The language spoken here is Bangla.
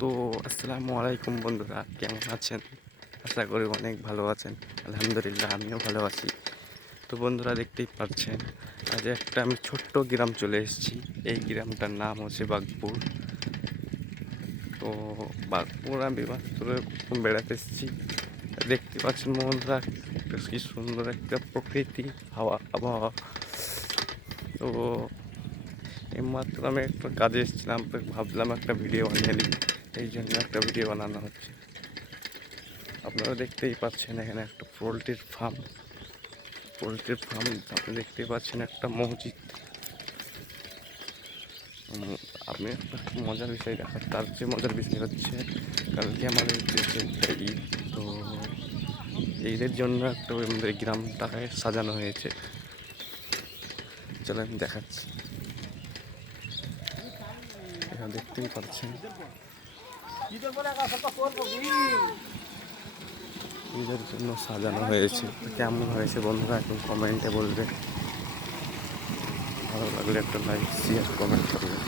তো আসসালামু আলাইকুম বন্ধুরা, কেমন আছেন? আশা করি অনেক ভালো আছেন। আলহামদুলিল্লাহ, আমিও ভালো আছি। তো বন্ধুরা, দেখতেই পাচ্ছেন আজ একটা আমি ছোট্ট গ্রাম চলে এসেছি। এই গ্রামটার নাম হচ্ছে বাগপুর। তো বাগপুর আমি বাগপুরে বেড়াতে এসেছি। দেখতে পাচ্ছেন বন্ধুরা, কি সুন্দর একটা প্রকৃতি, আবহাওয়া। তো এইমাত্র আমি একটা কাজে এসেছিলাম, তো ভাবলাম একটা ভিডিও বানিয়ে নিই। এই জন্য একটা ভিডিও বানানো হচ্ছে। আপনারা দেখতেই পাচ্ছেন এখানে একটা পোলট্রির ফার্ম। আপনি দেখতেই পাচ্ছেন একটা মসজিদ। আমি একটা মজার বিষয় দেখার, তার চেয়ে মজার বিষয় হচ্ছে কালকে আমাদের দেশে একটা ঈদ। তো ঈদের জন্য একটা আমাদের গ্রামটাকে সাজানো হয়েছে। চলেন দেখাচ্ছি। এখানে দেখতেই পাচ্ছেন ঈদের জন্য সাজানো হয়েছে। কেমন হয়েছে বন্ধুরা এখন কমেন্টে বলবেন। ভালো লাগলে একটা লাইক, শেয়ার, কমেন্ট করবেন।